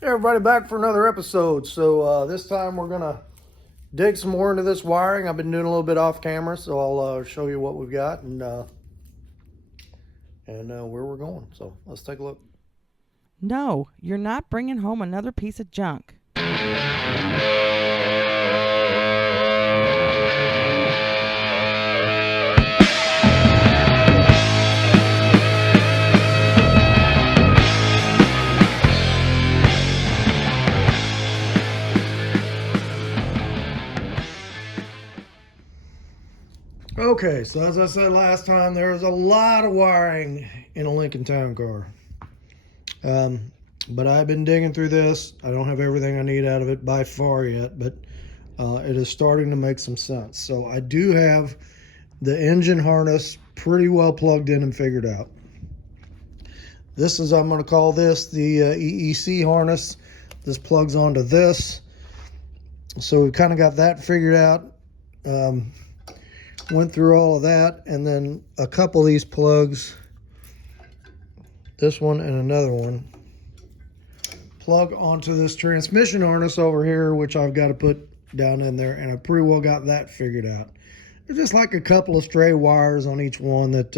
Hey everybody, back for another episode. So this time we're gonna dig some more into this wiring. I've been doing a little bit off camera, so I'll show you what we've got and where we're going. So let's take a look. No, you're not bringing home another piece of junk. Okay, so as I said last time, there's a lot of wiring in a Lincoln Town Car. But I've been digging through this. I don't have everything I need out of it by far yet, but it is starting to make some sense. So I do have the engine harness pretty well plugged in and figured out. This is, I'm going to call this the EEC harness. This plugs onto this. So we've kind of got that figured out. Went through all of that, and then a couple of these plugs, this one and another one, plug onto this transmission harness over here, which I've got to put down in there, and I pretty well got that figured out. There's just like a couple of stray wires on each one that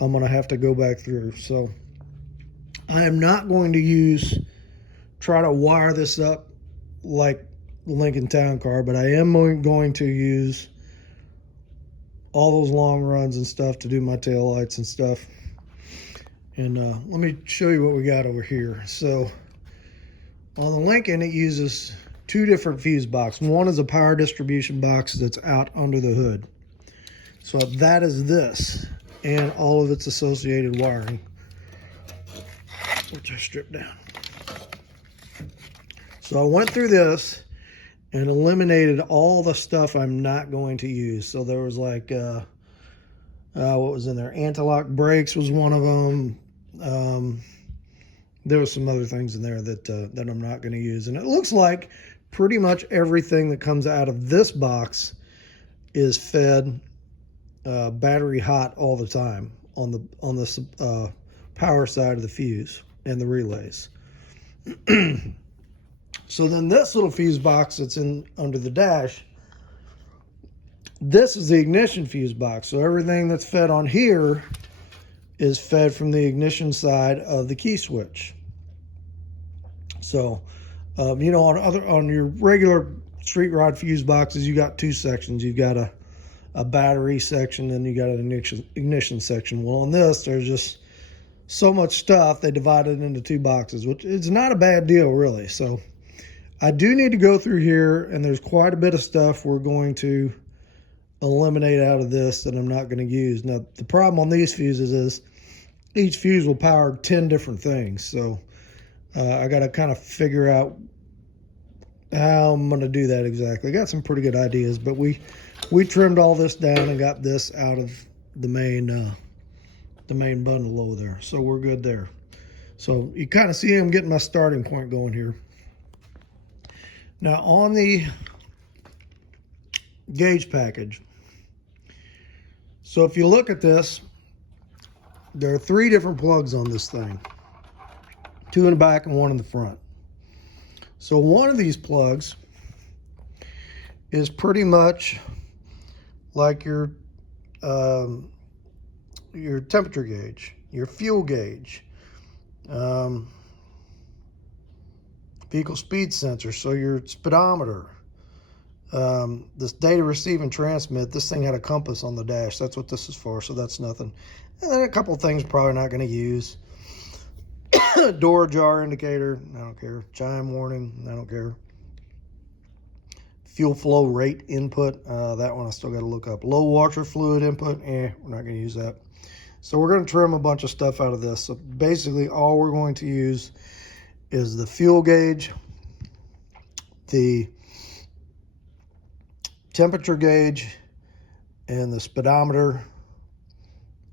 I'm going to have to go back through. So I am not going to try to wire this up like Lincoln Town Car, but I am going to use all those long runs and stuff to do my tail lights and stuff. And let me show you what we got over here. So on the Lincoln, it uses two different fuse boxes. One is a power distribution box that's out under the hood. So that is this and all of its associated wiring, which I stripped down. So I went through this and eliminated all the stuff I'm not going to use. So there was like, what was in there? Anti-lock brakes was one of them. There was some other things in there that I'm not going to use. And it looks like pretty much everything that comes out of this box is fed battery hot all the time on the power side of the fuse and the relays. So then this little fuse box that's in under the dash, this is the ignition fuse box. So everything that's fed on here is fed from the ignition side of the key switch. So, you know, on your regular street rod fuse boxes, you got two sections. You've got a battery section and you got an ignition section. Well, on this, there's just so much stuff, they divided it into two boxes, which is not a bad deal, really. So I do need to go through here, and there's quite a bit of stuff we're going to eliminate out of this that I'm not going to use. Now, the problem on these fuses is each fuse will power 10 different things. So I got to kind of figure out how I'm going to do that exactly. I got some pretty good ideas, but we trimmed all this down and got this out of the main bundle over there. So we're good there. So you kind of see I'm getting my starting point going here. Now on the gauge package, so if you look at this, there are three different plugs on this thing. Two in the back and one in the front. So one of these plugs is pretty much like your temperature gauge, your fuel gauge, vehicle speed sensor, so your speedometer, this data receive and transmit. This thing had a compass on the dash. That's what this is for, so that's nothing. And then a couple of things probably not going to use. Door jar indicator, I don't care. Chime warning, I don't care. Fuel flow rate input, that one I still got to look up. Low washer fluid input, we're not going to use that. So we're going to trim a bunch of stuff out of this. So basically all we're going to use is the fuel gauge, the temperature gauge, and the speedometer,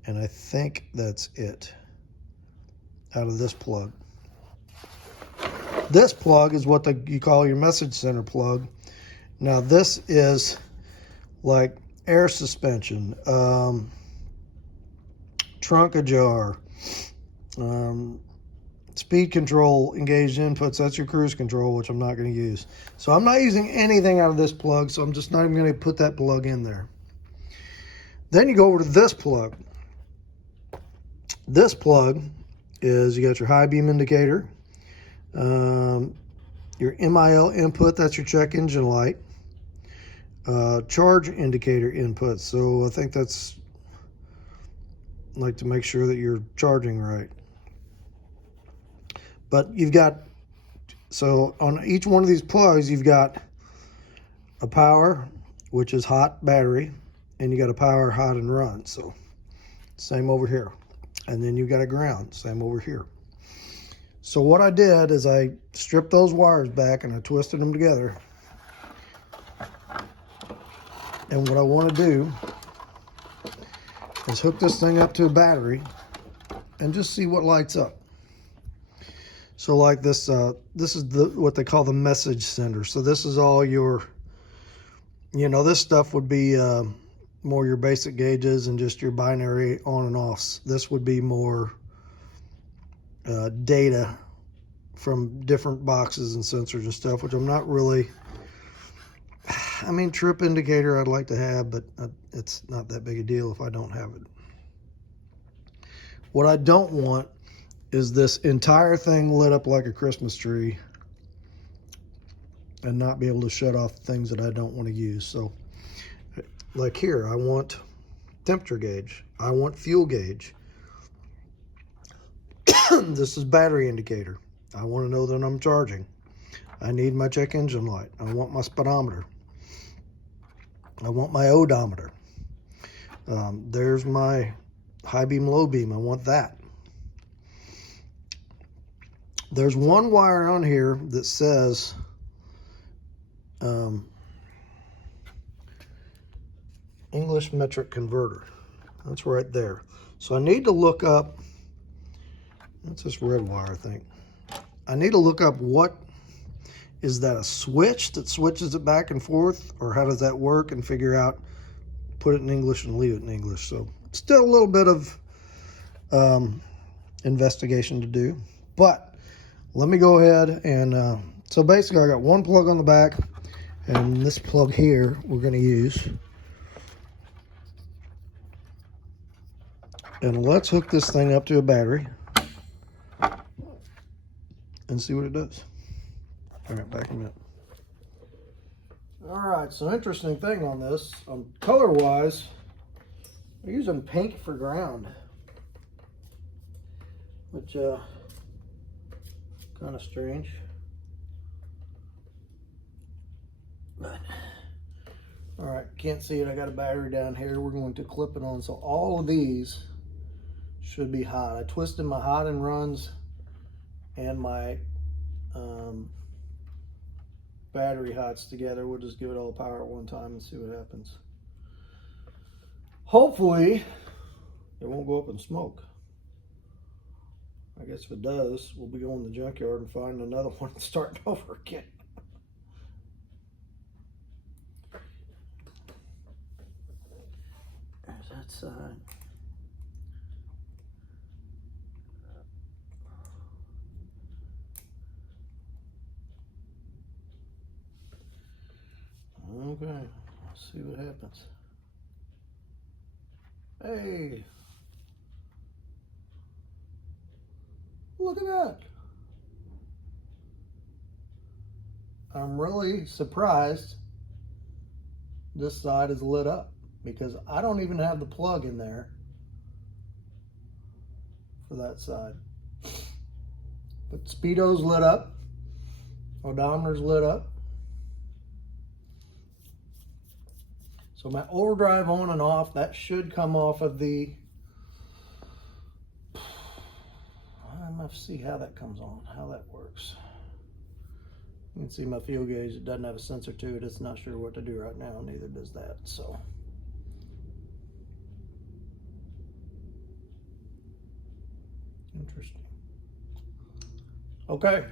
and I think that's it out of this plug. This plug is what you call your message center plug. Now this is like air suspension, trunk ajar, speed control engaged inputs. That's your cruise control, which I'm not going to use. So I'm not using anything out of this plug, so I'm just not even going to put that plug in there. Then you go over to this plug. This plug is, you got your high beam indicator, your MIL input, that's your check engine light, charge indicator input. So I think that's like to make sure that you're charging right. But you've got, so on each one of these plugs, you've got a power, which is hot battery, and you got a power, hot, and run. So same over here. And then you've got a ground, same over here. So what I did is I stripped those wires back and I twisted them together. And what I want to do is hook this thing up to a battery and just see what lights up. So like this, this is what they call the message sender. So this is all your, this stuff would be more your basic gauges and just your binary on and offs. This would be more data from different boxes and sensors and stuff, which I'm not really, I mean, trip indicator I'd like to have, but it's not that big a deal if I don't have it. What I don't want is this entire thing lit up like a Christmas tree and not be able to shut off things that I don't want to use. So like here, I want temperature gauge, I want fuel gauge. This is battery indicator. I want to know that I'm charging. I need my check engine light. I want my speedometer. I want my odometer. There's my high beam, low beam. I want that. There's one wire on here that says English metric converter. That's right there. So I need to look up, that's this red wire, I think. I need to look up what, is that a switch that switches it back and forth, or how does that work, and figure out, put it in English and leave it in English. So still a little bit of investigation to do, but let me go ahead and, so basically I got one plug on the back, and this plug here we're going to use. And let's hook this thing up to a battery and see what it does. All right, back in a minute. All right, so interesting thing on this, color-wise, we're using pink for ground, which kind of strange. But, all right, can't see it. I got a battery down here. We're going to clip it on. So all of these should be hot. I twisted my hot and runs and my battery hots together. We'll just give it all power at one time and see what happens. Hopefully it won't go up in smoke. I guess if it does, we'll be going to the junkyard and finding another one and starting over again. There's that side. Okay, let's see what happens. Hey, look at that. I'm really surprised this side is lit up, because I don't even have the plug in there for that side. But speedo's lit up, odometer's lit up. So my overdrive on and off, that should come off of the, I must see how that comes on, how that works. You can see my fuel gauge, it doesn't have a sensor to it. It's not sure what to do right now, neither does that, so. Interesting. Okay.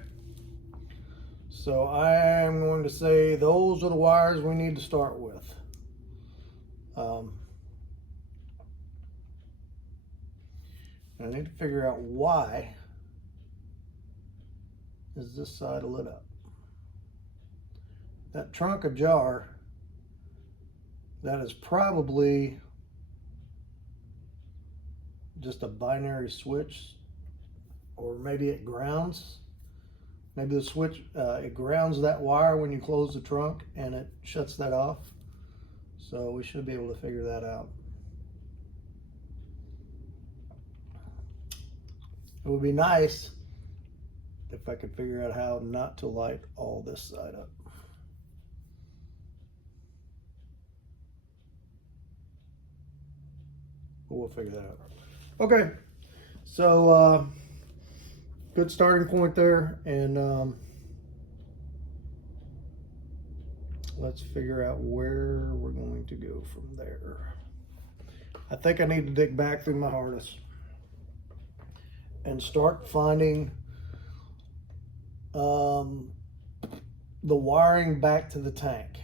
So I'm going to say those are the wires we need to start with. I need to figure out why is this side lit up. That trunk ajar, that is probably just a binary switch, or maybe it grounds. Maybe the switch, it grounds that wire when you close the trunk and it shuts that off. So we should be able to figure that out. It would be nice if I could figure out how not to light all this side up. But we'll figure that out. Okay, so good starting point there, and let's figure out where we're going to go from there. I think I need to dig back through my harness and start finding the wiring back to the tank.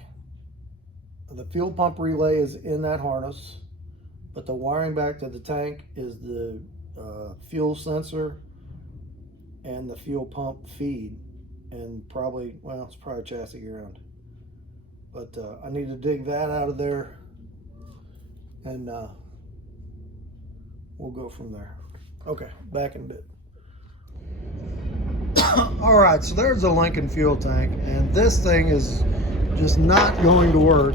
The fuel pump relay is in that harness, but the wiring back to the tank is the fuel sensor and the fuel pump feed, and probably, well, it's probably chassis ground. But I need to dig that out of there, and we'll go from there. Okay, back in a bit. All right, so there's the Lincoln fuel tank, and this thing is just not going to work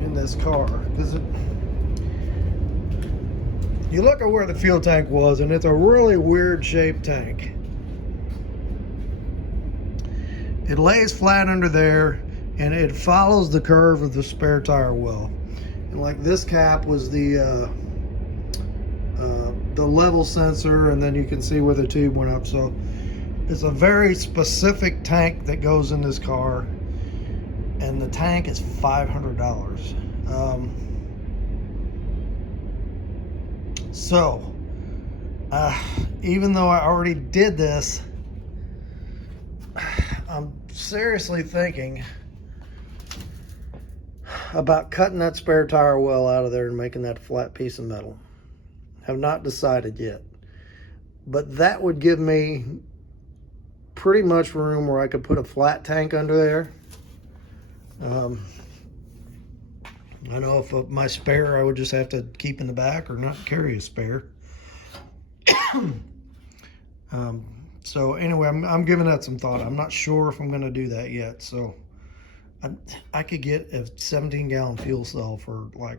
in this car, because you look at where the fuel tank was, and it's a really weird shaped tank. It lays flat under there, and it follows the curve of the spare tire well. And like this cap was the level sensor, and then you can see where the tube went up. So it's a very specific tank that goes in this car, and the tank is $500. So even though I already did this, I'm seriously thinking about cutting that spare tire well out of there and making that a flat piece of metal. Have not decided yet, but that would give me pretty much room where I could put a flat tank under there. I know if my spare I would just have to keep in the back or not carry a spare. So anyway, I'm giving that some thought. I'm not sure if I'm going to do that yet. So I could get a 17-gallon fuel cell for like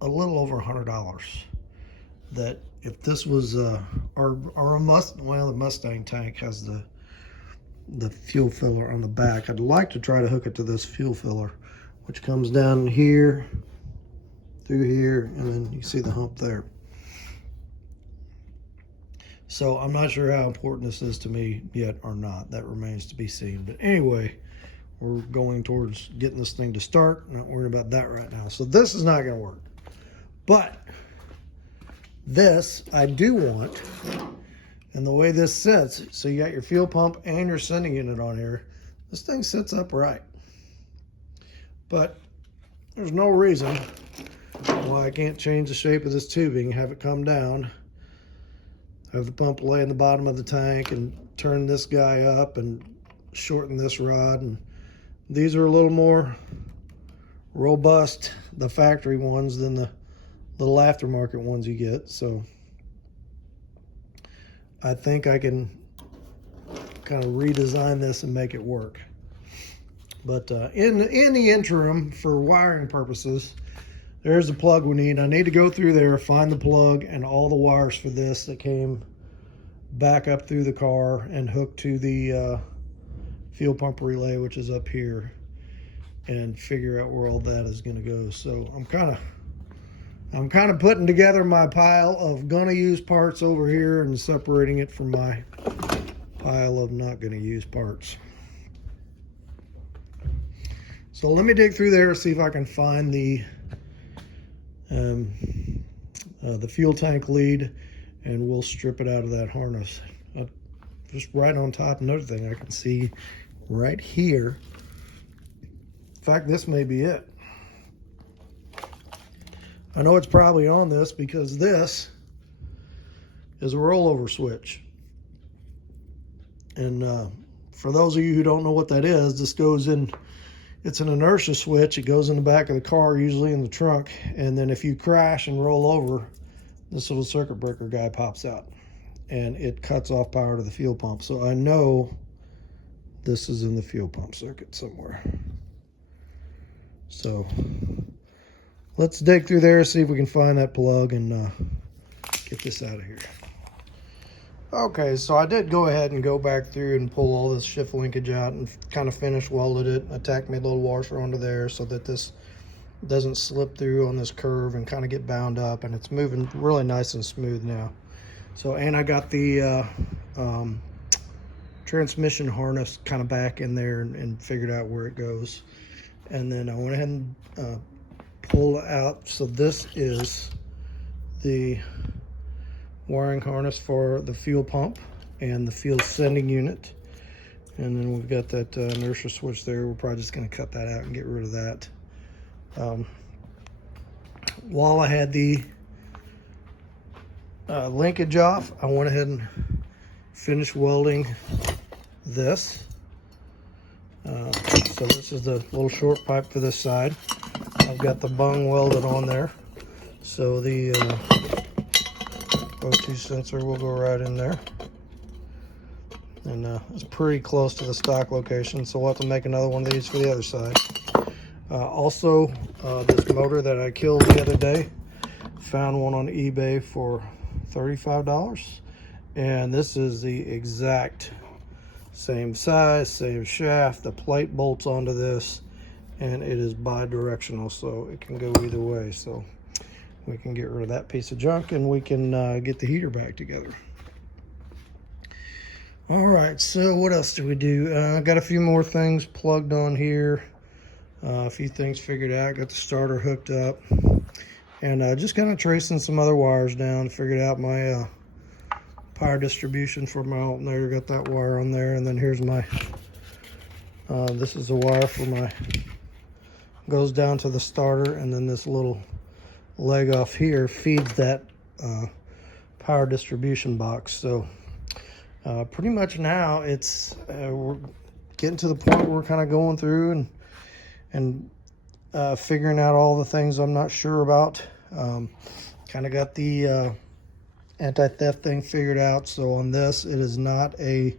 a little over $100. That if this was the Mustang tank has the fuel filler on the back. I'd like to try to hook it to this fuel filler, which comes down here, through here, and then you see the hump there. So I'm not sure how important this is to me yet or not. That remains to be seen. But anyway, we're going towards getting this thing to start. Not worried about that right now. So this is not going to work. But this I do want, and the way this sits, so you got your fuel pump and your sending unit on here. This thing sits upright. But there's no reason why I can't change the shape of this tubing, have it come down, have the pump lay in the bottom of the tank, and turn this guy up and shorten this rod. And these are a little more robust, the factory ones, than the little aftermarket ones you get. So I think I can kind of redesign this and make it work. But in the interim, for wiring purposes, there's the plug we need. I need to go through there, find the plug and all the wires for this that came back up through the car and hooked to the fuel pump relay, which is up here, and figure out where all that is going to go. So I'm kind of putting together my pile of gonna use parts over here and separating it from my pile of not gonna use parts. So let me dig through there, see if I can find the fuel tank lead, and we'll strip it out of that harness. Just right on top, another thing I can see right here. In fact, this may be it. I know it's probably on this because this is a rollover switch. And for those of you who don't know what that is, this goes in, it's an inertia switch. It goes in the back of the car, usually in the trunk. And then if you crash and roll over, this little circuit breaker guy pops out and it cuts off power to the fuel pump. So I know this is in the fuel pump circuit somewhere. So let's dig through there, see if we can find that plug and get this out of here. Okay, so I did go ahead and go back through and pull all this shift linkage out and kind of finish welded it. I tacked my little washer onto there so that this doesn't slip through on this curve and kind of get bound up, and it's moving really nice and smooth now. So, and I got the transmission harness kind of back in there and figured out where it goes. And then I went ahead and pull out. So this is the wiring harness for the fuel pump and the fuel sending unit. And then we've got that inertia switch there. We're probably just going to cut that out and get rid of that. While I had the linkage off, I went ahead and finished welding this. So this is the little short pipe for this side. I've got the bung welded on there. So the O2 sensor will go right in there. And it's pretty close to the stock location, so we'll have to make another one of these for the other side. Also, this motor that I killed the other day, found one on eBay for $35. And this is the exact same size, same shaft. The plate bolts onto this, and it is bi-directional, so it can go either way. So we can get rid of that piece of junk and we can get the heater back together. All right, so what else do we do? I got a few more things plugged on here. A few things figured out. Got the starter hooked up. And just kind of tracing some other wires down. Figured out my power distribution for my alternator. Got that wire on there. And then here's my, this is the wire for my, goes down to the starter. And then this little leg off here feeds that power distribution box. So pretty much now it's we're getting to the point where we're kind of going through and figuring out all the things I'm not sure about. Kind of got the anti-theft thing figured out. So on this, it is not a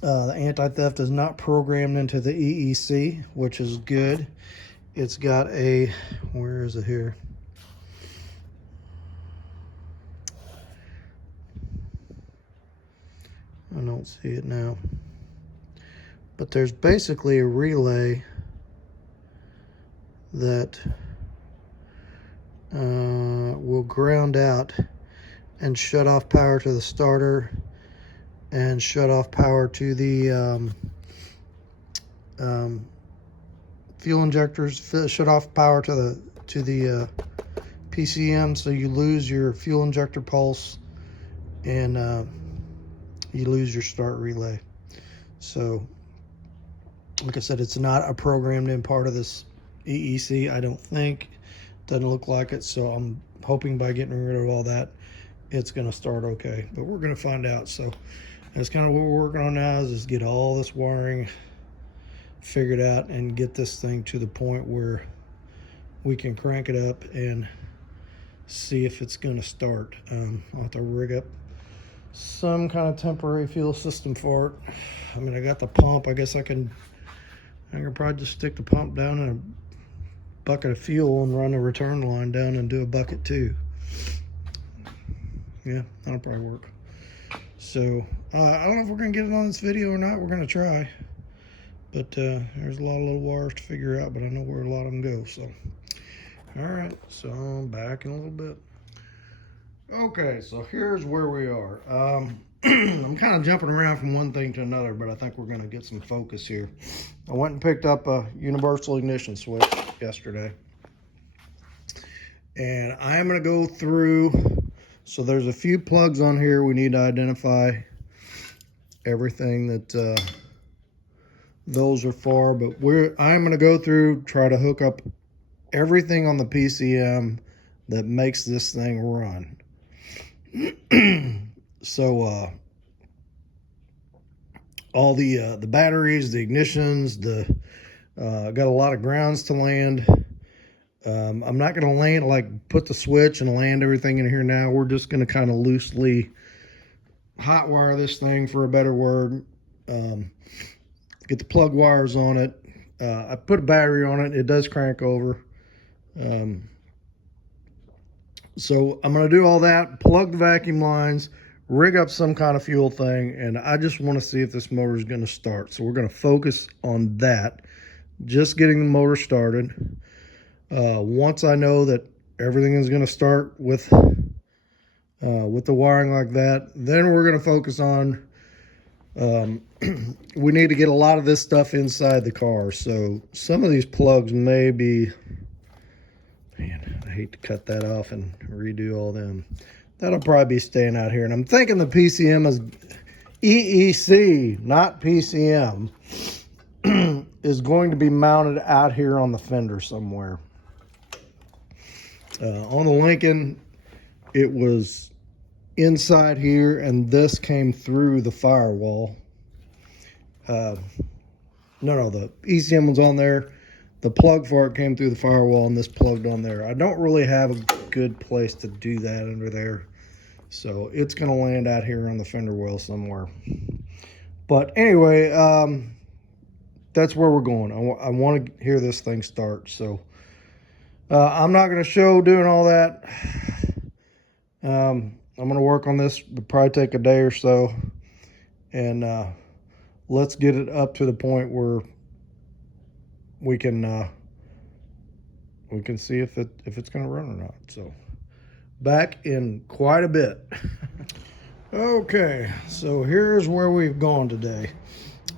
the anti-theft is not programmed into the EEC, which is good. It's got a, where is it here? I don't see it now. But there's basically a relay that will ground out and shut off power to the starter and shut off power to the fuel injectors, shut off power to the PCM, so you lose your fuel injector pulse and you lose your start relay. So like I said, it's not a programmed in part of this EEC, I don't think. Doesn't look like it, so I'm hoping by getting rid of all that, it's going to start okay. But we're going to find out. So that's kind of what we're working on now, is just get all this wiring figured out and get this thing to the point where we can crank it up and see if it's going to start. I'll have to rig up some kind of temporary fuel system for it. I mean, I got the pump. I guess I can probably just stick the pump down in a bucket of fuel and run a return line down and do a bucket too. Yeah, that'll probably work. So I don't know if we're gonna get it on this video or not. We're gonna try, but there's a lot of little wires to figure out, but I know where a lot of them go. So all right, so I'm back in a little bit. Okay, so here's where we are. I'm kind of jumping around from one thing to another, but I think we're going to get some focus here. I went and picked up a universal ignition switch yesterday. And I am going to go through, so there's a few plugs on here we need to identify everything that those are for, but I'm going to go through, try to hook up everything on the PCM that makes this thing run. So all the batteries, the ignitions, got a lot of grounds to land. I'm not going to land, like put the switch and land everything in here now. We're just going to kind of loosely hot wire this thing, for a better word. Get the plug wires on it. I put a battery on it. It does crank over. So I'm going to do all that, plug the vacuum lines, rig up some kind of fuel thing, and I just want to see if this motor is going to start. So we're going to focus on that, just getting the motor started. Once I know that everything is going to start with the wiring like that, then we're going to focus on, we need to get a lot of this stuff inside the car. So some of these plugs may be, man, I hate to cut that off and redo all them. That'll probably be staying out here. And I'm thinking the PCM is EEC, not PCM, is going to be mounted out here on the fender somewhere. On the Lincoln, it was inside here, and this came through the firewall. No, the ECM was on there. The plug for it came through the firewall, and this plugged on there. I don't really have a good place to do that under there, so it's going to land out here on the fender well somewhere. But anyway, that's where we're going. I want to hear this thing start. So I'm not going to show doing all that. I'm going to work on this. It'll probably take a day or so, and let's get it up to the point where we can see if it's going to run or not. So back in quite a bit. Okay, so here's where we've gone today.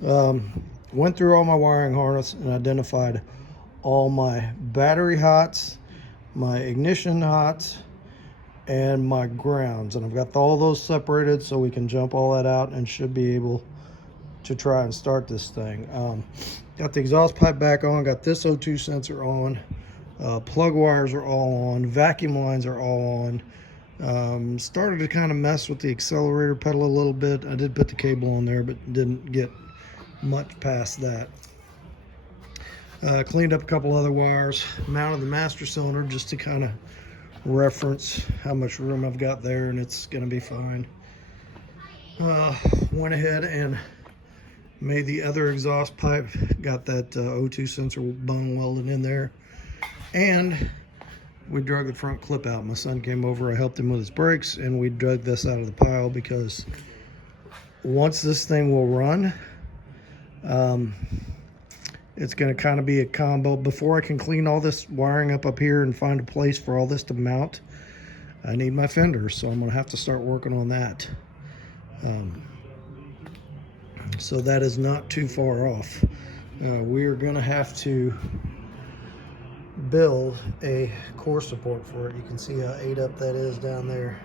Went through all my wiring harness and identified all my battery hots, my ignition hots, and my grounds, and I've got all those separated so we can jump all that out and should be able to try and start this thing. Got the exhaust pipe back on, got this O2 sensor on, plug wires are all on, vacuum lines are all on. Started to kind of mess with the accelerator pedal a little bit. I did put the cable on there, but didn't get much past that. Cleaned up a couple other wires, mounted the master cylinder just to kind of reference how much room I've got there, and it's going to be fine. Went ahead and made the other exhaust pipe, got that O2 sensor bung welded in there, and we drug the front clip out. My son came over, I helped him with his brakes, and we drug this out of the pile because once this thing will run, it's going to kind of be a combo. Before I can clean all this wiring up here and find a place for all this to mount, I need my fenders, so I'm going to have to start working on that. So that is not too far off. We are going to have to build a core support for it. You can see how ate up that is down there.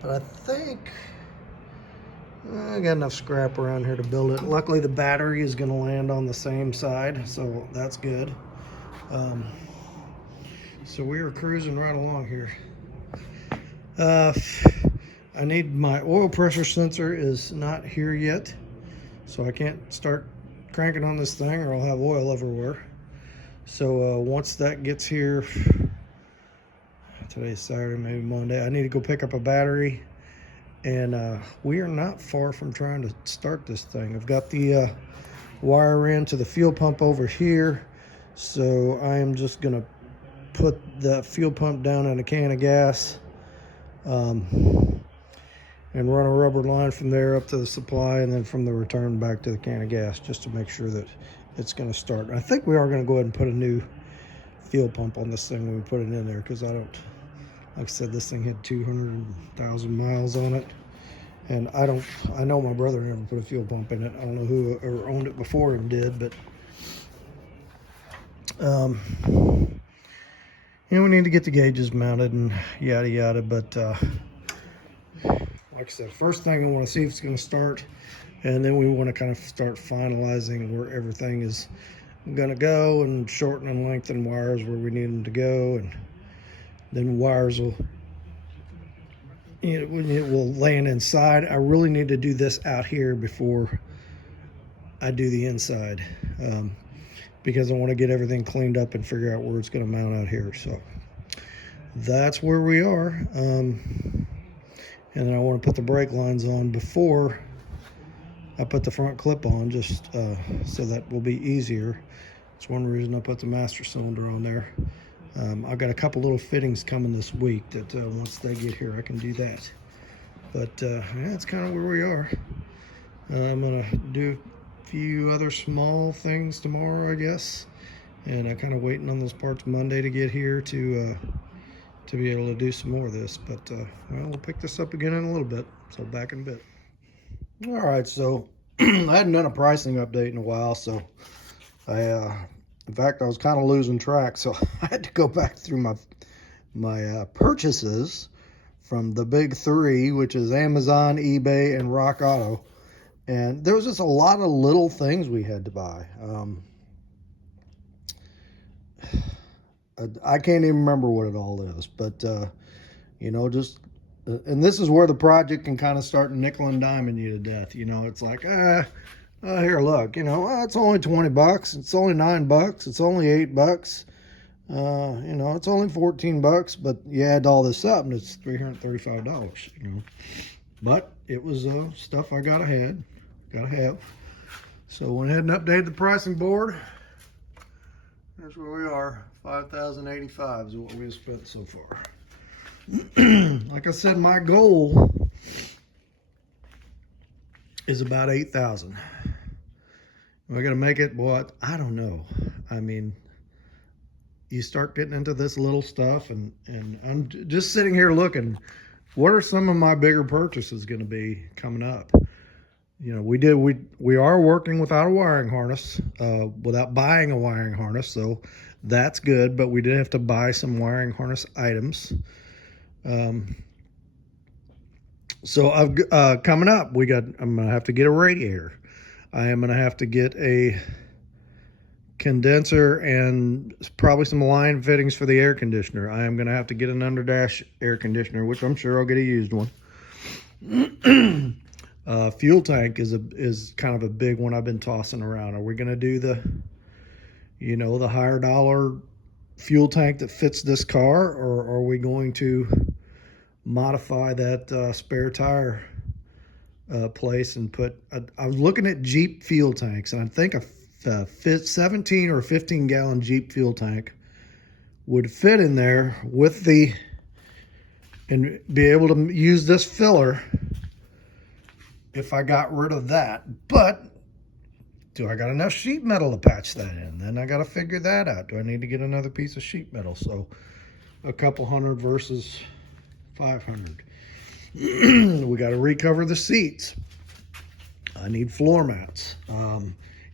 But I think I got enough scrap around here to build it. Luckily the battery is going to land on the same side, so that's good. So we are cruising right along here. I need my oil pressure sensor is not here yet, so I can't start cranking on this thing or I'll have oil everywhere. So once that gets here, today's Saturday, maybe Monday, I need to go pick up a battery, and we are not far from trying to start this thing. I've got the wire in to the fuel pump over here, so I am just gonna put the fuel pump down in a can of gas, and run a rubber line from there up to the supply, and then from the return back to the can of gas, just to make sure that it's going to start. I think we are going to go ahead and put a new fuel pump on this thing when we put it in there, because I don't, like I said, this thing had 200,000 miles on it, and I know my brother never put a fuel pump in it. I don't know who ever owned it before him did, but we need to get the gauges mounted and yada yada. But like I said, first thing I want to see if it's going to start, and then we want to kind of start finalizing where everything is going to go, and shorten and lengthen wires where we need them to go, and then wires will it will land inside. I really need to do this out here before I do the inside, because I want to get everything cleaned up and figure out where it's going to mount out here. So that's where we are. And then I want to put the brake lines on before I put the front clip on, just so that will be easier. It's one reason I put the master cylinder on there. I've got a couple little fittings coming this week that once they get here, I can do that. But yeah, that's kind of where we are. I'm gonna do a few other small things tomorrow, I guess. And I'm kind of waiting on those parts Monday to get here to be able to do some more of this. But well, we'll pick this up again in a little bit. So back in a bit. All right, so I hadn't done a pricing update in a while, so in fact, I was kind of losing track, so I had to go back through my purchases from the big three, which is Amazon, eBay, and Rock Auto. And there was just a lot of little things we had to buy. I can't even remember what it all is, but you know, just and this is where the project can kind of start nickel and diming you to death. You know, it's like, here, look, you know, it's only 20 bucks. It's only 9 bucks. It's only 8 bucks. You know, it's only 14 bucks, but you add all this up and it's $335, you know. But it was stuff I gotta have. So went ahead and updated the pricing board. There's where we are. $5,085 is what we've spent so far. Like I said, my goal is about 8,000. Am I gonna make it? What? I don't know. I mean, you start getting into this little stuff, and I'm just sitting here looking. What are some of my bigger purchases going to be coming up? You know, we are working without a wiring harness, without buying a wiring harness, so that's good. But we did have to buy some wiring harness items. So I've coming up. I'm gonna have to get a radiator. I am gonna have to get a condenser and probably some line fittings for the air conditioner. I am gonna have to get an underdash air conditioner, which I'm sure I'll get a used one. Fuel tank is kind of a big one I've been tossing around. Are we gonna do the higher dollar fuel tank that fits this car, or are we going to modify that spare tire place and put? I was looking at Jeep fuel tanks, and I think a 17 or 15 gallon Jeep fuel tank would fit in there and be able to use this filler if I got rid of that. But do I got enough sheet metal to patch that in? Then I got to figure that out. Do I need to get another piece of sheet metal? So a couple hundred versus 500. We got to recover the seats. I need floor mats,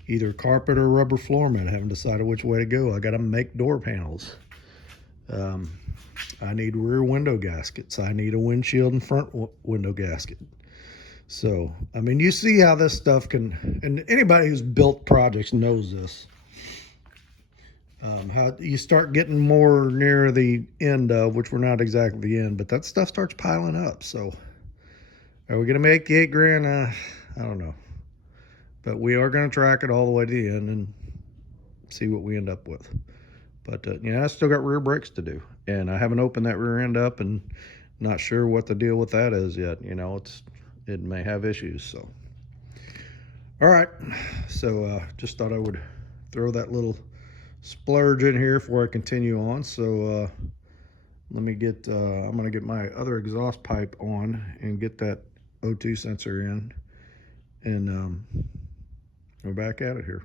either carpet or rubber floor mat. I haven't decided which way to go. I got to make door panels. I need rear window gaskets. I need a windshield and front window gasket. So, I mean, you see how this stuff can, and anybody who's built projects knows this. How you start getting more near the end of, which we're not exactly the end, but that stuff starts piling up. So, are we going to make the $8,000? I don't know. But we are going to track it all the way to the end and see what we end up with. But, I still got rear brakes to do. And I haven't opened that rear end up and not sure what the deal with that is yet. You know, it may have issues. So, all right. So, just thought I would throw that little splurge in here before I continue on. So, let me get, I'm going to get my other exhaust pipe on and get that O2 sensor in. And we're back at it here.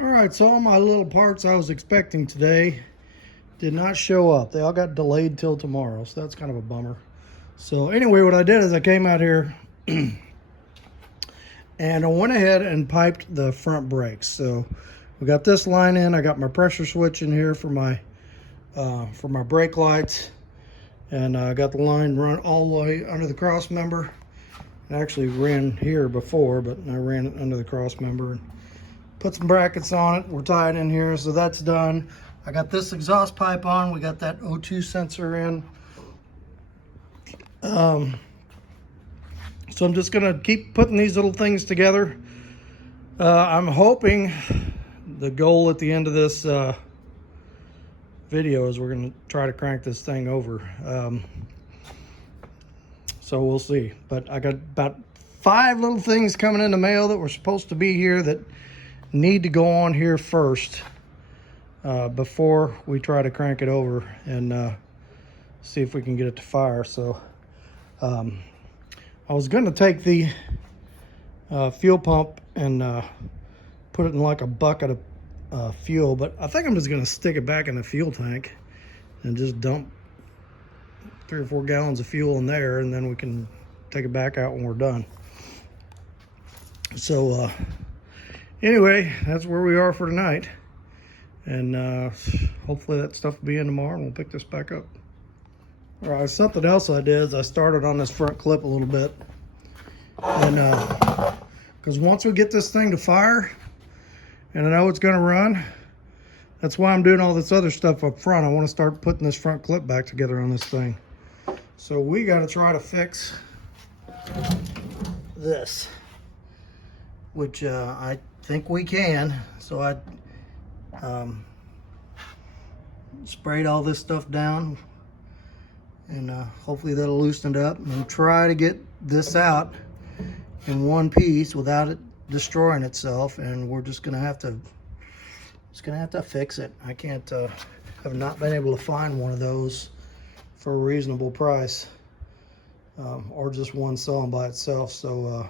All right, so all my little parts I was expecting today did not show up. They all got delayed till tomorrow, so that's kind of a bummer. So anyway, what I did is I came out here and I went ahead and piped the front brakes. So we got this line in. I got my pressure switch in here for my brake lights, and I got the line run all the way under the cross member. I actually ran here before, but I ran it under the cross member and put some brackets on it. We're tied in here, so that's done. I got this exhaust pipe on. We got that O2 sensor in. So I'm just gonna keep putting these little things together. I'm hoping the goal at the end of this video is we're gonna try to crank this thing over. So we'll see. But I got about 5 little things coming in the mail that were supposed to be here that need to go on here first before we try to crank it over and see if we can get it to fire. So I was going to take the fuel pump and put it in like a bucket of fuel, but I think I'm just going to stick it back in the fuel tank and just dump 3 or 4 gallons of fuel in there, and then we can take it back out when we're done. So anyway, that's where we are for tonight, and hopefully that stuff will be in tomorrow and we'll pick this back up. All right, something else I did is I started on this front clip a little bit, and because once we get this thing to fire and I know it's going to run, that's why I'm doing all this other stuff up front. I want to start putting this front clip back together on this thing. So we got to try to fix this, which I think we can. So I sprayed all this stuff down, and hopefully that'll loosen it up, and try to get this out in one piece without it destroying itself. And we're just gonna have to fix it. I can't have not been able to find one of those for a reasonable price, or just one selling by itself. So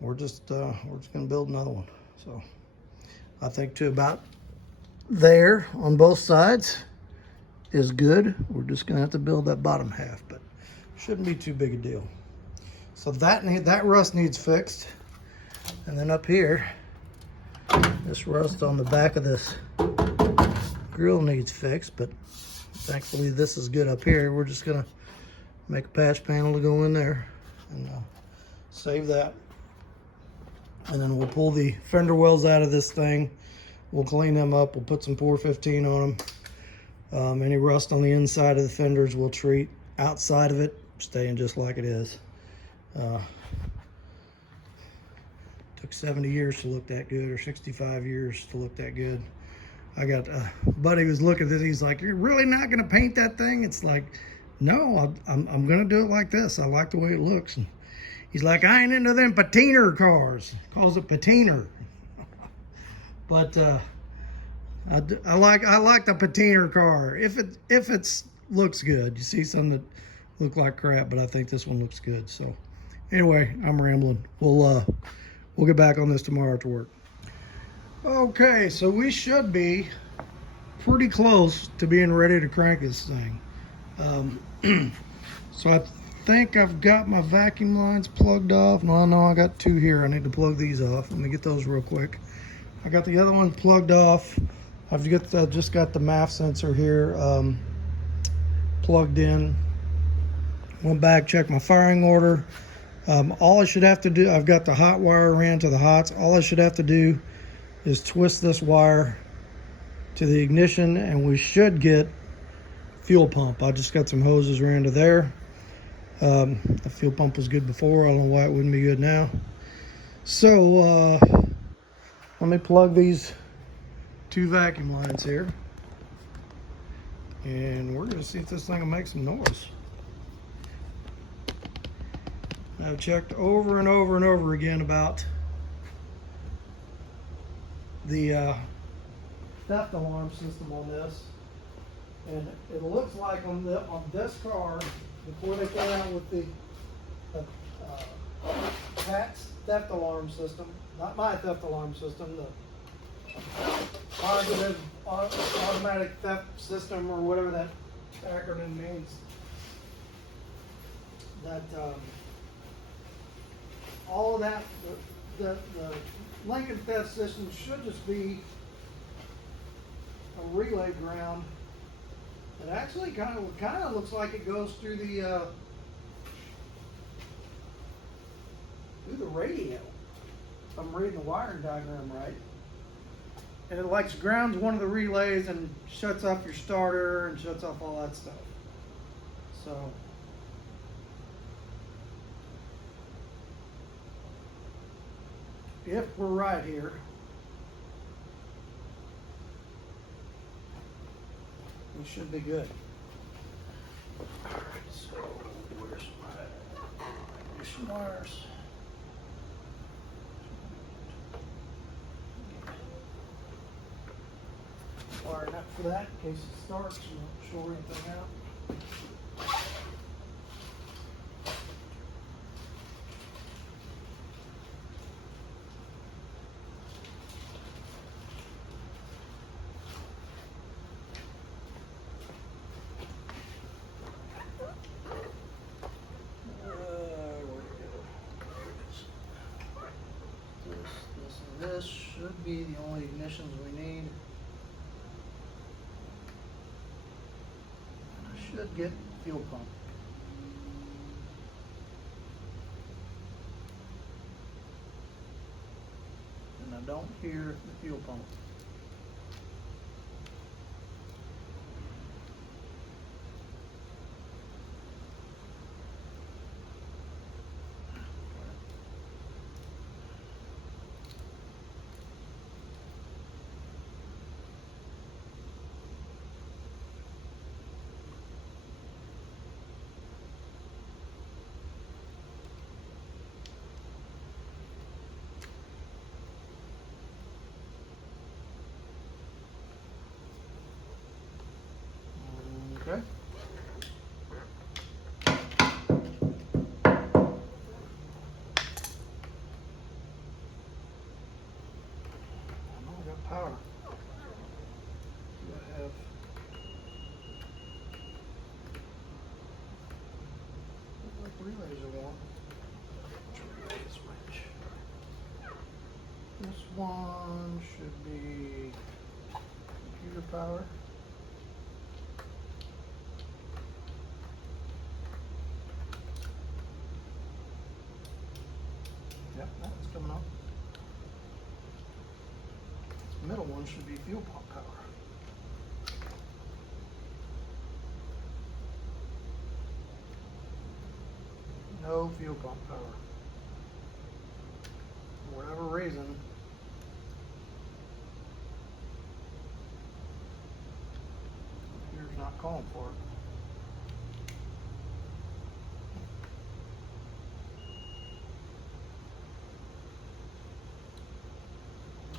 we're just gonna build another one. So I think to about there on both sides is good. We're just gonna have to build that bottom half, but shouldn't be too big a deal. So that rust needs fixed, and then up here, this rust on the back of this grill needs fixed, but thankfully this is good up here. We're just gonna make a patch panel to go in there and save that. And then we'll pull the fender wells out of this thing. We'll clean them up. We'll put some 415 on them. Any rust on the inside of the fenders we'll treat. Outside of it, staying just like it is. Took 70 years to look that good, or 65 years to look that good. I got a buddy who was looking at this. He's like, "You're really not gonna paint that thing?" It's like, no, I'm gonna do it like this. I like the way it looks. And he's like, "I ain't into them patiner cars." Calls it patiner. But I like the patiner car if it looks good. You see some that look like crap, but I think this one looks good. So anyway, I'm rambling. We'll get back on this tomorrow after work. Okay, so we should be pretty close to being ready to crank this thing. So I think I've got my vacuum lines plugged off. No, I got 2 here. I need to plug these off. Let me get those real quick. I got the other one plugged off. I've just got the MAF sensor here plugged in. Went back, checked my firing order. All I should have to do, I've got the hot wire ran to the hots. All I should have to do is twist this wire to the ignition, and we should get fuel pump. I just got some hoses ran to there. The fuel pump was good before. I don't know why it wouldn't be good now. So let me plug these 2 vacuum lines here, and we're gonna see if this thing will make some noise. I've checked over and over and over again about the theft alarm system on this, and it looks like on this car, before they came out with the Pat's theft alarm system, not my theft alarm system, the positive automatic theft system, or whatever that acronym means, that all of that, the Lincoln theft system should just be a relay ground. It actually kind of looks like it goes through the radio, if I'm reading the wiring diagram right. And it like grounds one of the relays and shuts off your starter and shuts off all that stuff. So if we're right here, we should be good. All right, so where's my ignition wires? Wiring up for that in case it starts and don't short anything out. This should be the only ignitions we need. And I should get fuel pump. And I don't hear the fuel pump. Okay. I know I got power. Do I have? Look like relays are on. Which relay is which? This one should be computer power. Yep, that one's coming up. This middle one should be fuel pump power. No fuel pump power. For whatever reason, computer's not calling for it.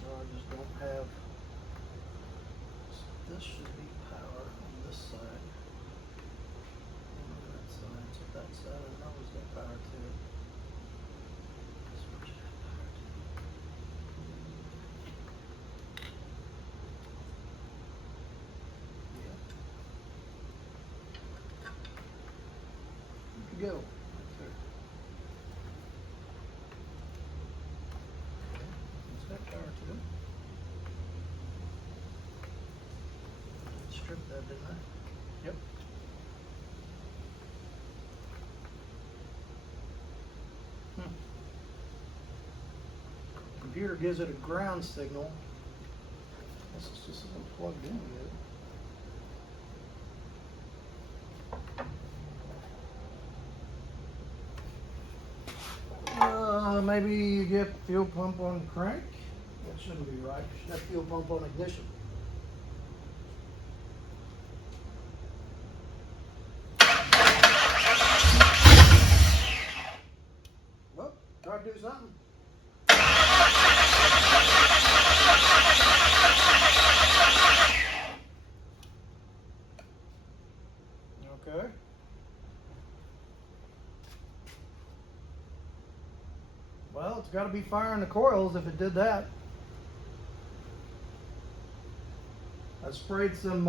I just don't have. So this should be power on this side. And on that side. So that side I know has got power to it. This one should have power to it. Yeah. Good to go. Right there. Okay. It's got power to it. Strip that, didn't I? Yep. Computer gives it a ground signal. This is just isn't plugged in yet. Maybe you get fuel pump on crank. That shouldn't be right. You should have fuel pump on ignition. Well, try to do something. Okay. Well, it's got to be firing the coils if it did that. I sprayed some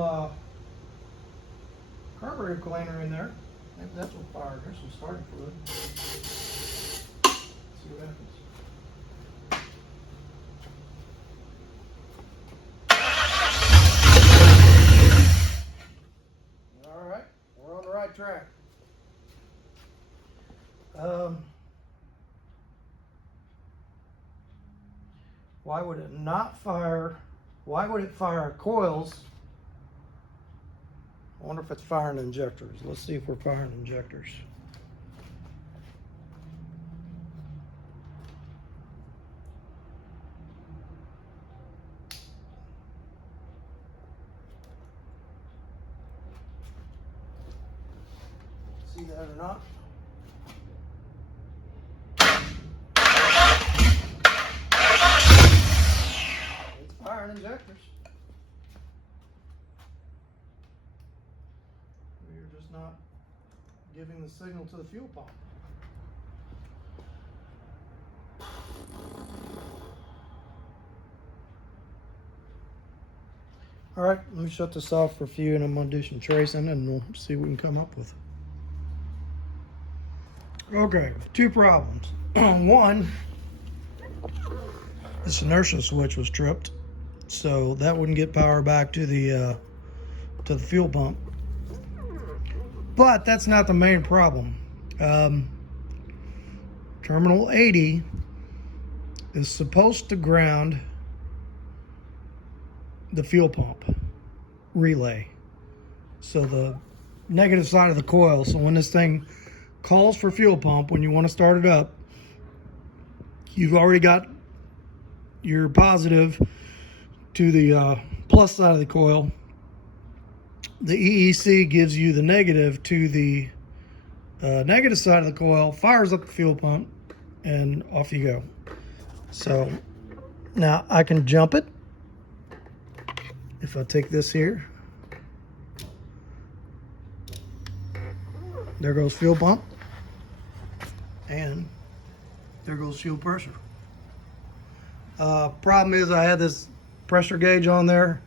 carburetor cleaner in there. Maybe that's what fired. There's some starting fluid. Let's see what happens. All right, we're on the right track. Why would it not fire? Why would it fire coils? I wonder if it's firing injectors. Let's see if we're firing injectors. see that or not. It's firing injectors. We're just not giving the signal to the fuel pump. All right, let me shut this off for a few, and I'm gonna do some tracing, and we'll see what we can come up with. Okay, two problems. One, this inertia switch was tripped, so that wouldn't get power back to the fuel pump. But that's not the main problem. Terminal 80 is supposed to ground the fuel pump relay, so the negative side of the coil. So when this thing calls for fuel pump, when you want to start it up, you've already got your positive to the plus side of the coil. The EEC gives you the negative to the negative side of the coil, fires up the fuel pump, and off you go. So now I can jump it. If I take this here, there goes fuel pump, and there goes fuel pressure. Problem is I had this pressure gauge on there,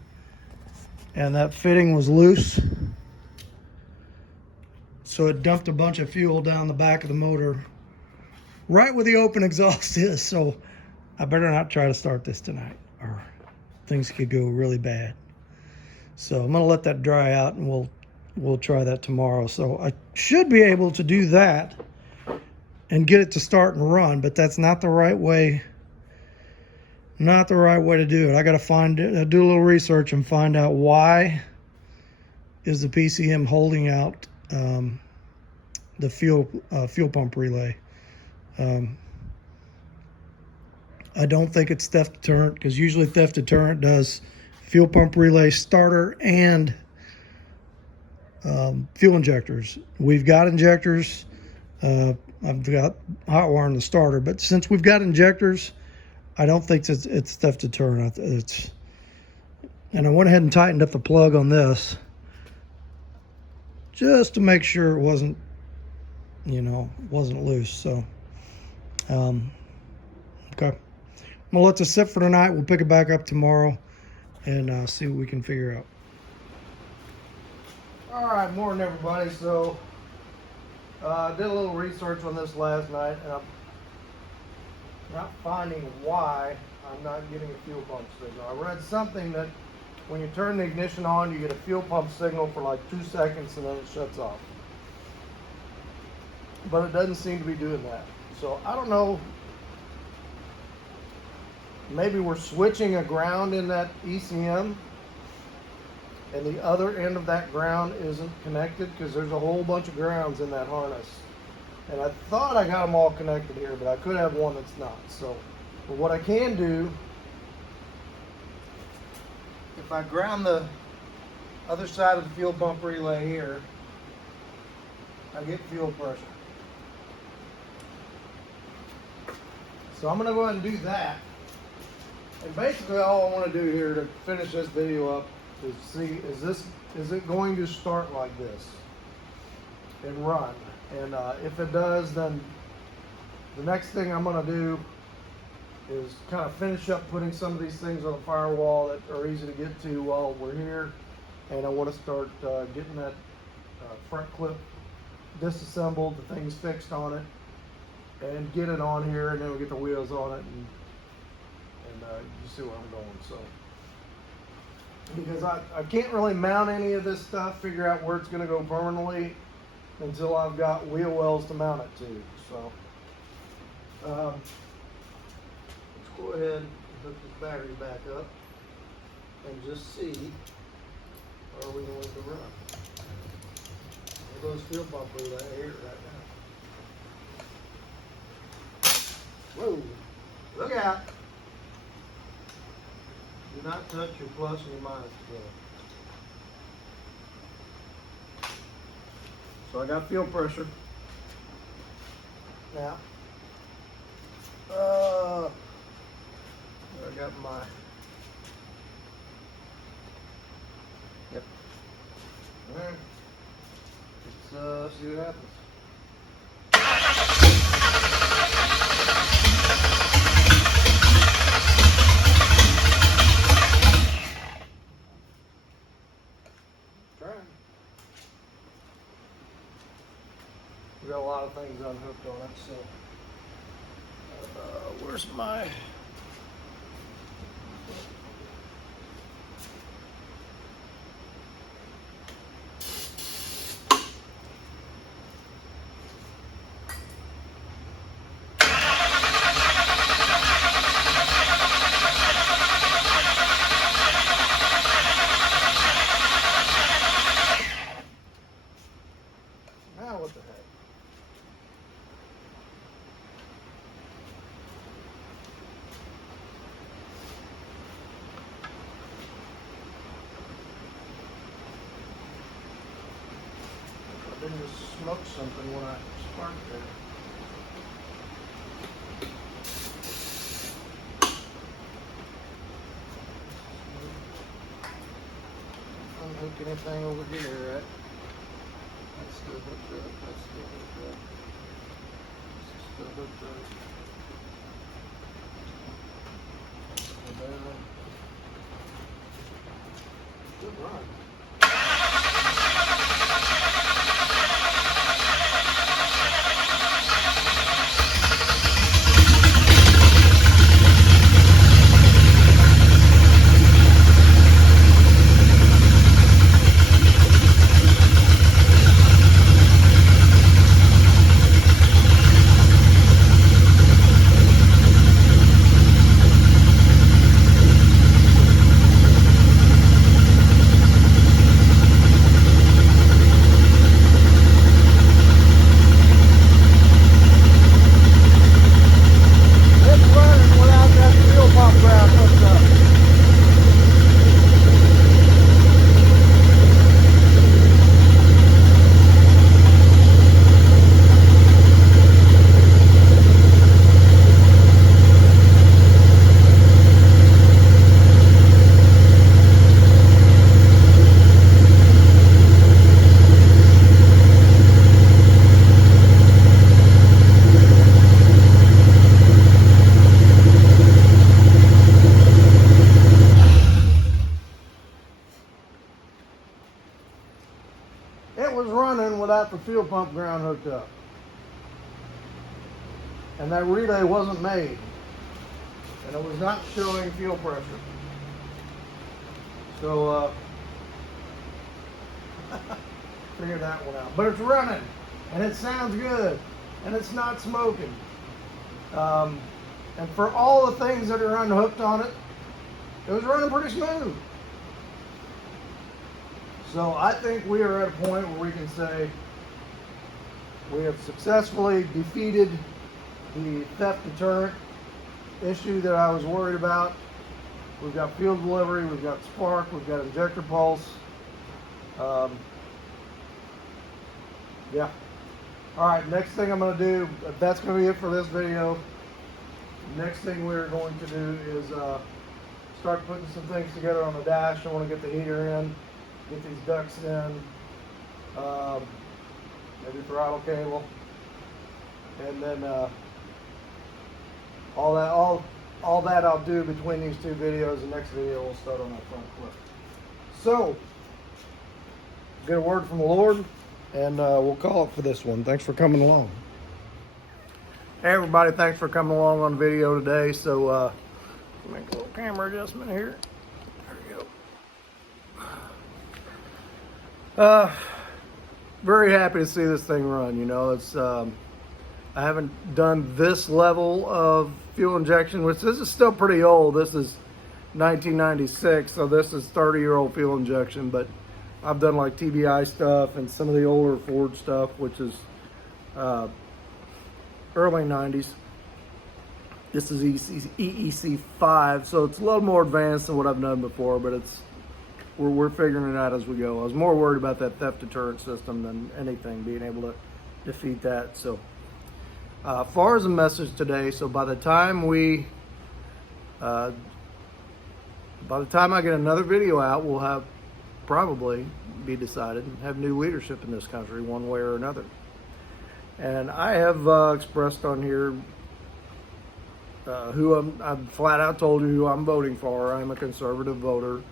and that fitting was loose, so it dumped a bunch of fuel down the back of the motor right where the open exhaust is. So I better not try to start this tonight, or things could go really bad. So I'm gonna let that dry out, and we'll try that tomorrow. So I should be able to do that and get it to start and run, but that's not the right way. Not the right way to do it. I gotta do a little research and find out why is the PCM holding out the fuel pump relay. I don't think it's theft deterrent, because usually theft deterrent does fuel pump relay, starter, and fuel injectors. We've got injectors. I've got hot wire in the starter, but since we've got injectors, I don't think it's theft deterrent. And I went ahead and tightened up the plug on this just to make sure it wasn't loose. So, okay. I'm gonna let this sit for tonight. We'll pick it back up tomorrow and see what we can figure out. All right, morning everybody. So I did a little research on this last night, and I'm not finding why I'm not getting a fuel pump signal. I read something that when you turn the ignition on, you get a fuel pump signal for like 2 seconds and then it shuts off. But it doesn't seem to be doing that. So I don't know. Maybe we're switching a ground in that ECM, and the other end of that ground isn't connected, because there's a whole bunch of grounds in that harness. And I thought I got them all connected here, but I could have one that's not. So, but what I can do, if I ground the other side of the fuel pump relay here, I get fuel pressure. So I'm going to go ahead and do that. And basically all I want to do here to finish this video up is see, is it going to start like this and run? And if it does, then the next thing I'm going to do is kind of finish up putting some of these things on the firewall that are easy to get to while we're here. And I want to start getting that front clip disassembled, the things fixed on it, and get it on here, and then we'll get the wheels on it, and you see where I'm going. So, because I can't really mount any of this stuff, figure out where it's going to go permanently, until I've got wheel wells to mount it to. So let's go ahead and hook this battery back up and just see, are we going to run? There goes fuel pump relay here right now. Whoa, look out. Do not touch your plus and your minus plug. So I got fuel pressure. Now, I got my, yep. All right, let's see what happens. We got a lot of things unhooked on it, so where's my now what the heck? I didn't just smoke something when I sparked it. Unhook anything over here, right? That's still hooked up. That's still hooked up. This is still hooked up. And then, good run. It was running without the fuel pump ground hooked up. And that relay wasn't made. And it was not showing fuel pressure. So, figure that one out. But it's running. And it sounds good. And it's not smoking. And for all the things that are unhooked on it, it was running pretty smooth. So I think we are at a point where we can say we have successfully defeated the theft deterrent issue that I was worried about. We've got fuel delivery, we've got spark, we've got injector pulse. Yeah. All right, next thing I'm going to do, that's going to be it for this video. Next thing we're going to do is start putting some things together on the dash. I want to get the heater in. Get these ducts in, maybe throttle cable, and then all that I'll do between these two videos. The next video will start on that front clip. So, get a word from the Lord, and we'll call it for this one. Thanks for coming along. Hey everybody, thanks for coming along on the video today. So, make a little camera adjustment here. There we go. Very happy to see this thing run. You know, it's I haven't done this level of fuel injection, which this is still pretty old. This is 1996, so this is 30-year-old fuel injection. But I've done like TBI stuff and some of the older Ford stuff, which is early 90s. This is EEC 5, so it's a little more advanced than what I've done before, but it's we're figuring it out as we go. I was more worried about that theft deterrent system than anything, being able to defeat that. So, as far as the message today, so by the time I get another video out, we'll have probably be decided and have new leadership in this country one way or another. And I have expressed on here who I've flat out told you who I'm voting for. I'm a conservative voter.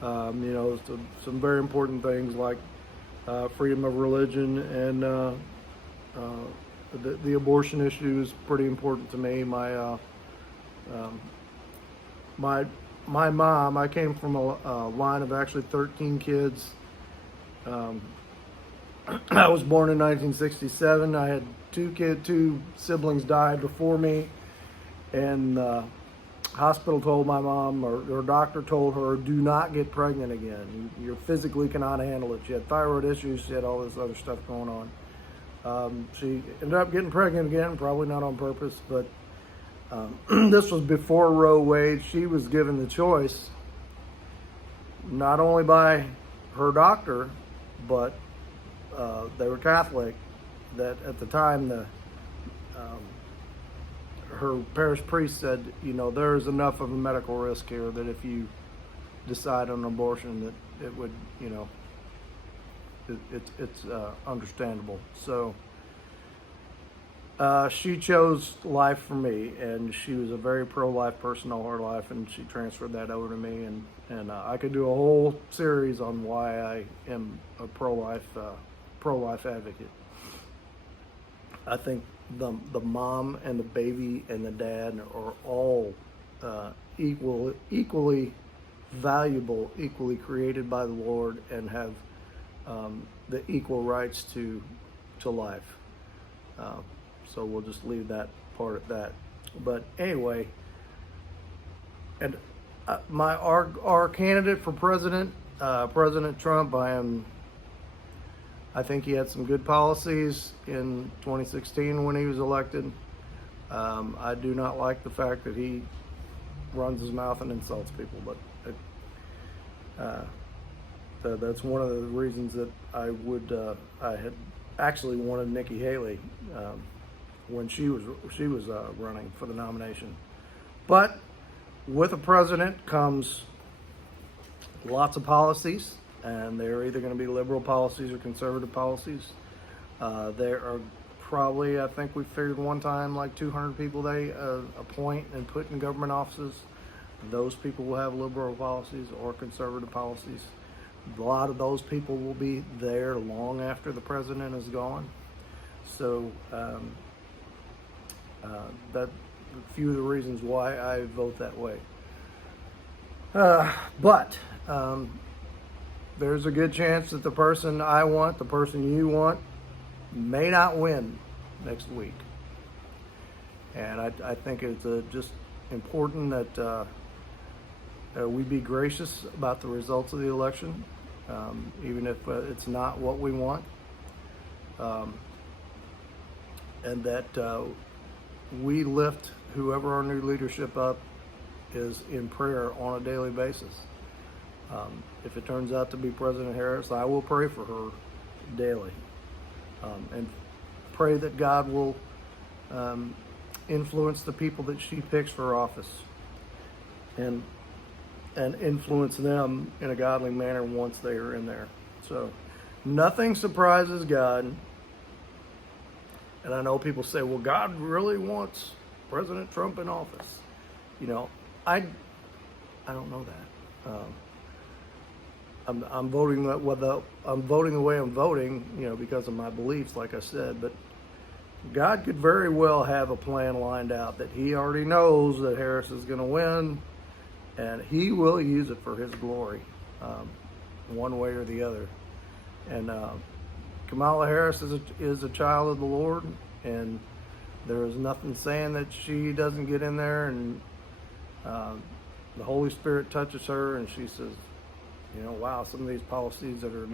Some very important things like freedom of religion and the abortion issue is pretty important to me. My mom, I came from a line of actually 13 kids. I was born in 1967. I had two siblings died before me, and the hospital told my mom, or her doctor told her, do not get pregnant again. You physically cannot handle it. She had thyroid issues. She had all this other stuff going on. She ended up getting pregnant again, probably not on purpose, but this was before Roe Wade. She was given the choice, not only by her doctor, but they were Catholic, that at the time her parish priest said, there is enough of a medical risk here that if you decide on abortion, that it would, it's understandable. So she chose life for me, and she was a very pro-life person all her life, and she transferred that over to me, and I could do a whole series on why I am a pro-life advocate. I think the mom and the baby and the dad are all equally valuable, equally created by the Lord, and have the equal rights to life. So we'll just leave that part at that. But anyway, and our candidate for president, President Trump, I think he had some good policies in 2016 when he was elected. I do not like the fact that he runs his mouth and insults people, but that's one of the reasons that I had actually wanted Nikki Haley when she was running for the nomination. But with a president comes lots of policies, and they're either going to be liberal policies or conservative policies. There are probably, I think we figured one time, like 200 people they appoint and put in government offices. Those people will have liberal policies or conservative policies. A lot of those people will be there long after the president is gone. So that's a few of the reasons why I vote that way. But there's a good chance that the person I want, the person you want, may not win next week. And I think it's just important that we be gracious about the results of the election, even if it's not what we want. And that we lift whoever our new leadership up is in prayer on a daily basis. If it turns out to be President Harris, I will pray for her daily, and pray that God will influence the people that she picks for office, and influence them in a godly manner once they are in there. So nothing surprises God. And I know people say, well, God really wants President Trump in office. I don't know that. I'm voting I'm voting the way I'm voting, because of my beliefs, like I said. But God could very well have a plan lined out that He already knows that Harris is going to win, and He will use it for His glory, one way or the other. And Kamala Harris is a child of the Lord, and there is nothing saying that she doesn't get in there and the Holy Spirit touches her and she says, wow, some of these policies that are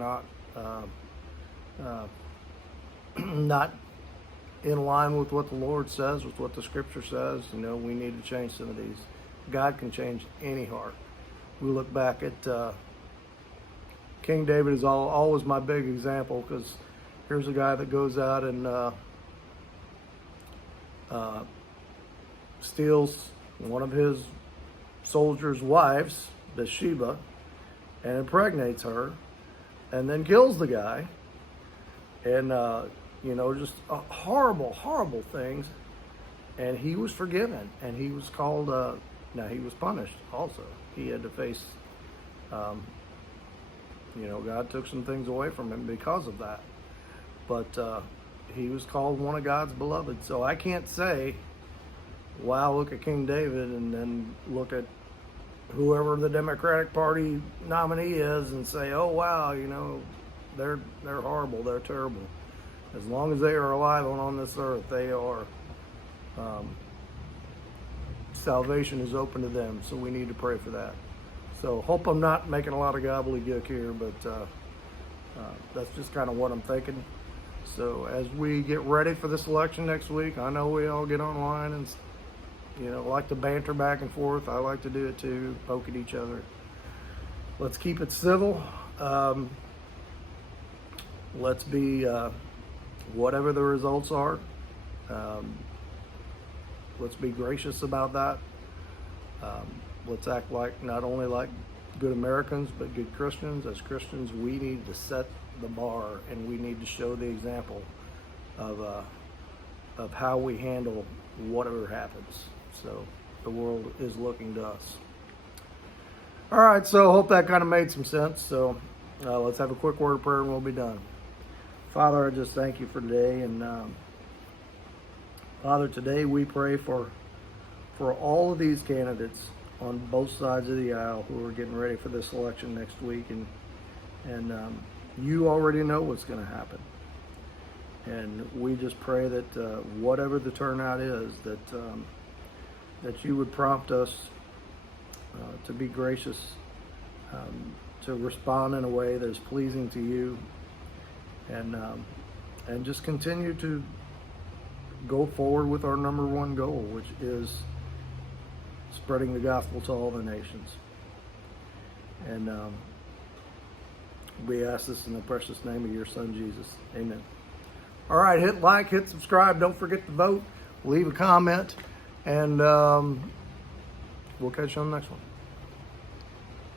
not in line with what the Lord says, with what the Scripture says, we need to change some of these. God can change any heart. We look back at King David is always my big example, because here's a guy that goes out and steals one of his soldiers' wives, Bathsheba, and impregnates her, and then kills the guy, and just horrible, horrible things. And he was forgiven, and he was called. Now he was punished also. He had to face. God took some things away from him because of that, but he was called one of God's beloved. So I can't say, wow, look at King David, and then look at whoever the Democratic Party nominee is and say, oh wow, they're horrible, they're terrible. As long as they are alive on this earth, they are. Salvation is open to them, so we need to pray for that. So hope I'm not making a lot of gobbledygook here, but that's just kind of what I'm thinking. So as we get ready for this election next week, I know we all get online and like to banter back and forth. I like to do it too, poke at each other. Let's keep it civil. Let's be whatever the results are. Let's be gracious about that. Let's act like not only like good Americans, but good Christians. As Christians, we need to set the bar, and we need to show the example of how we handle whatever happens. So the world is looking to us. All right, so hope that kind of made some sense. So let's have a quick word of prayer and we'll be done. Father, I just thank you for today. And Father, today we pray for all of these candidates on both sides of the aisle who are getting ready for this election next week. And you already know what's going to happen. And we just pray that whatever the turnout is, that you would prompt us to be gracious, to respond in a way that is pleasing to you, and just continue to go forward with our number one goal, which is spreading the gospel to all the nations. And we ask this in the precious name of your Son, Jesus. Amen. All right, hit like, hit subscribe. Don't forget to vote. Leave a comment. And we'll catch you on the next one.